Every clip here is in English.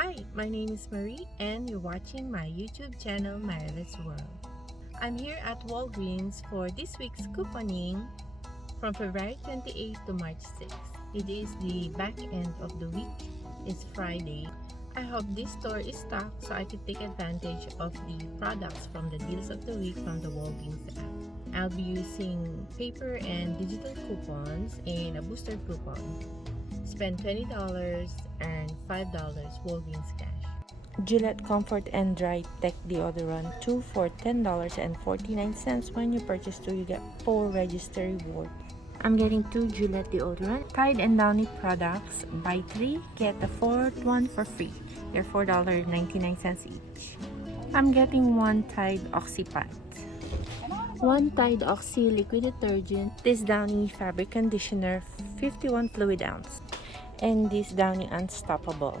Hi, my name is Marie and you're watching my YouTube channel Marilet's World. I'm here at Walgreens for this week's couponing from February 28th to March 6th. It is the back end of the week. It's Friday. I hope this store is stocked so I can take advantage of the products from the deals of the week from the Walgreens app. I'll be using paper and digital coupons and a booster coupon. Spend $20 and $5 Walgreens cash. Gillette Comfort and Dry Tech Deodorant 2 for $10.49. When you purchase 2, you get 4 register rewards. I'm getting 2 Gillette deodorant, Tide and Downy products. Buy 3, get the 4th one for free. They're $4.99 each. I'm getting 1 Tide Oxy Pad, 1 Tide Oxy liquid detergent, this Downy fabric conditioner 51 fluid ounce, and this Downy Unstoppable.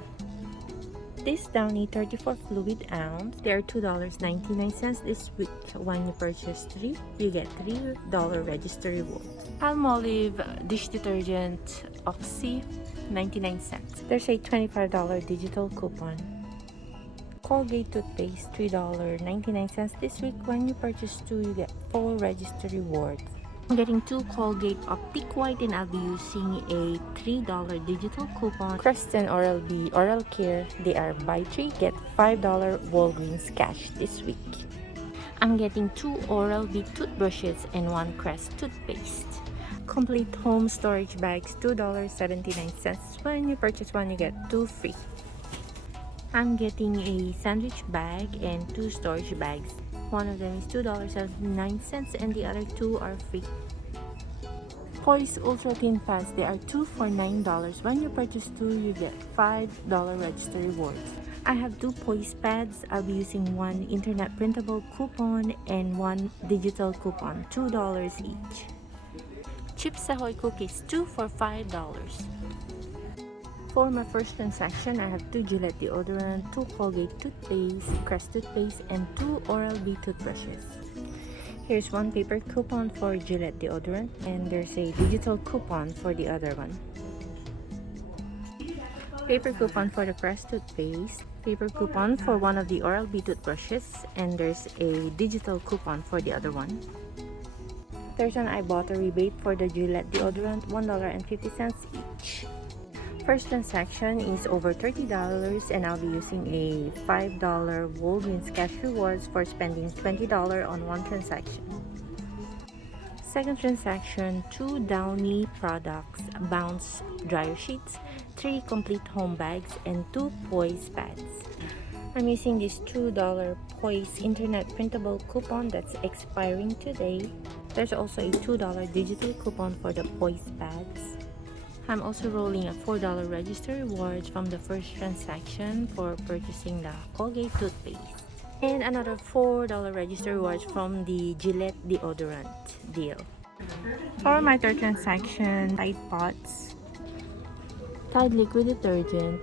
This Downy 34 fluid ounce, they are $2.99 this week. When you purchase 3, you get $3 register reward. Palmolive dish detergent Oxy, 99 cents. There's a $25 digital coupon. Colgate toothpaste, $3.99 this week. When you purchase 2, you get 4 register rewards. I'm getting 2 Colgate Optic White and I'll be using a $3 digital coupon. Crest and Oral-B Oral Care, they are buy 3, get $5 Walgreens cash this week. I'm getting 2 Oral-B toothbrushes and 1 Crest toothpaste. Complete home storage bags, $2.79. When you purchase 1, you get 2 free. I'm getting a sandwich bag and 2 storage bags. One of them is $2.79 and the other 2 are free. Poise Ultra Thin Pads, they are 2 for $9. When you purchase 2, you get $5 register rewards. I have 2 Poise pads. I'll be using 1 internet printable coupon and 1 digital coupon, $2 each. Chips Ahoy cookies, 2 for $5. For my first transaction, I have 2 Gillette deodorant, 2 Colgate toothpaste, Crest toothpaste, and 2 Oral-B toothbrushes. Here's 1 paper coupon for Gillette deodorant, and there's a digital coupon for the other one. Paper coupon for the Crest toothpaste, paper coupon for one of the Oral-B toothbrushes, and there's a digital coupon for the other one. There's an Ibotta rebate for the Gillette deodorant, $1.50 each. First transaction is over $30 and I'll be using a $5 Walgreens cash rewards for spending $20 on 1 transaction. Second transaction, 2 Downy products, Bounce dryer sheets, 3 complete home bags, and 2 Poise pads. I'm using this $2 Poise internet printable coupon that's expiring today. There's also a $2 digital coupon for the Poise pads. I'm also rolling a $4 register rewards from the first transaction for purchasing the Colgate toothpaste. And another $4 register rewards from the Gillette deodorant deal. For my third transaction, Tide Pots, Tide liquid detergent,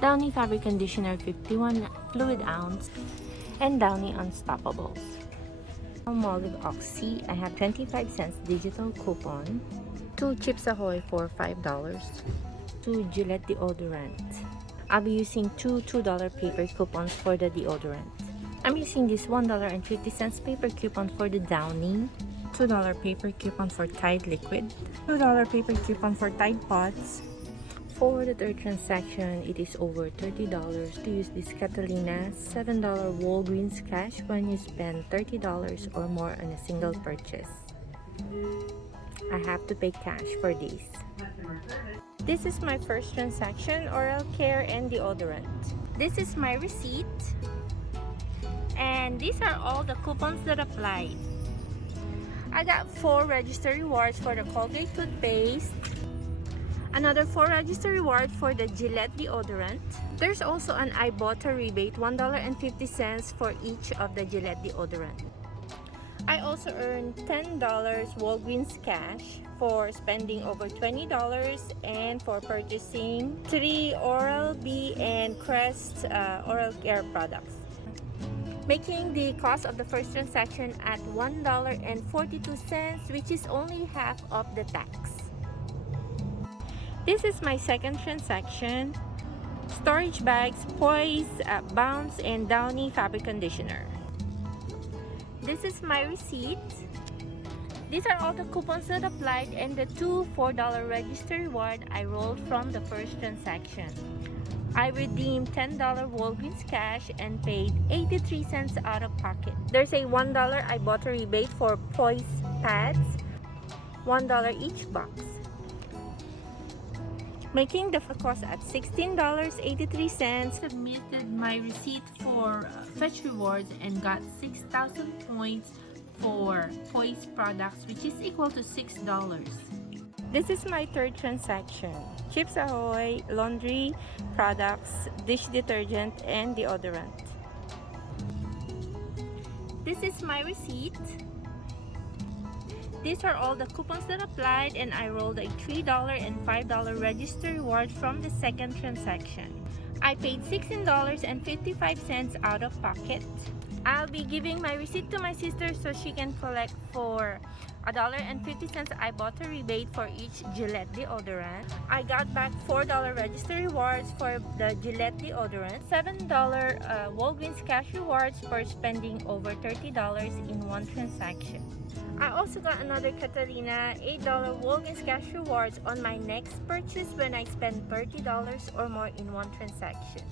Downy fabric conditioner 51 fluid ounce, and Downy Unstoppables. Palmolive Oxy, I have 25 cents digital coupon. 2 Chips Ahoy for $5, 2 Gillette deodorant. I'll be using 2 $2 paper coupons for the deodorant. I'm using this $1.50 paper coupon for the Downy, $2 paper coupon for Tide liquid, $2 paper coupon for Tide Pods. For the third transaction, it is over $30 to use this Catalina $7 Walgreens cash when you spend $30 or more on a single purchase. I have to pay cash for this. This is my first transaction, Oral Care and deodorant. This is my receipt. And these are all the coupons that applied. I got 4 register rewards for the Colgate toothpaste. Another 4 register reward for the Gillette deodorant. There's also an Ibotta rebate, $1.50 for each of the Gillette deodorant. I also earned $10 Walgreens cash for spending over $20 and for purchasing 3 Oral-B and Crest oral care products, making the cost of the first transaction at $1.42, which is only half of the tax. This is my second transaction. storage bags, Poise, Bounce, and Downy fabric conditioner. This is my receipt. These are all the coupons that applied and the two $4 register reward I rolled from the first transaction. I redeemed $10 Walgreens cash and paid 83 cents out of pocket. There's a $1 I bought a rebate for Poise pads, $1 each box, making the cost at $16.83. Submitted my receipt for Fetch Rewards and got 6,000 points for Poise products, which is equal to $6. This is my third transaction. Chips Ahoy, laundry products, dish detergent, and deodorant. This is my receipt. These are all the coupons that applied, and I rolled a $3 and $5 register reward from the second transaction. I paid $16.55 out of pocket. I'll be giving my receipt to my sister so she can collect for $1.50. I bought a rebate for each Gillette deodorant. I got back $4 register rewards for the Gillette deodorant, $7 Walgreens cash rewards for spending over $30 in one transaction. I also got another Catalina $8 Walgreens cash rewards on my next purchase when I spend $30 or more in one transaction.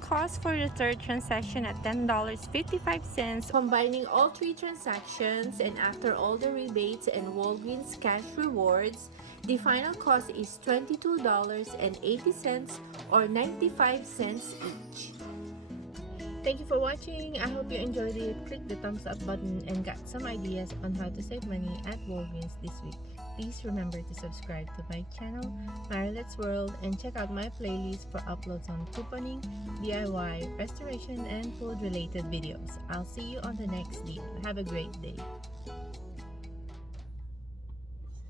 Cost for the third transaction at $10.55. Combining all three transactions and after all the rebates and Walgreens cash rewards, the final cost is $22.80 or 95 cents each. Thank you for watching. I hope you enjoyed it. Click the thumbs up button and got some ideas on how to save money at Walgreens this week. Please remember to subscribe to my channel, Marilet's World, and check out my playlist for uploads on couponing, DIY, restoration, and food-related videos. I'll see you on the next video. Have a great day.